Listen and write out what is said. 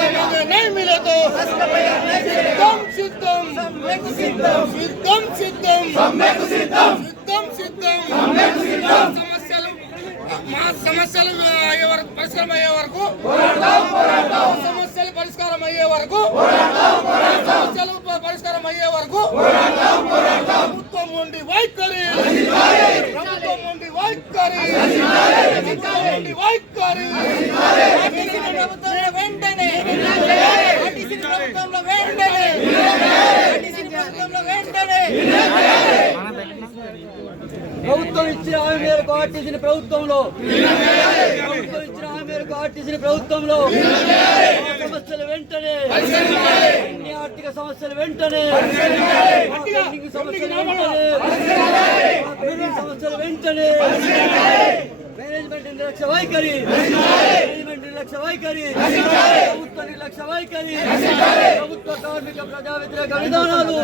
नहीं मिले तो सिद्धम సమస్యలు పరిష్కారం అయ్యే వరకు సమస్యలు పరిష్కారం అయ్యే వరకు ప్రభుత్వం నుండి వైఖరి వెంటనే ప్రభుత్వం ఇచ్చిన హామీ మేరకు ఆర్టీసీని ప్రభుత్వంలో సమస్యలు వెంటనే అన్ని ఆర్థిక సమస్యలు వెంటనే సమస్యలు వెంటనే మేనేజ్మెంట్ నిర్లక్ష్య వైఖరి ప్రభుత్వ నిర్లక్ష్య వైఖరి ప్రభుత్వ కార్మిక ప్రజా వ్యతిరేక విధానాలు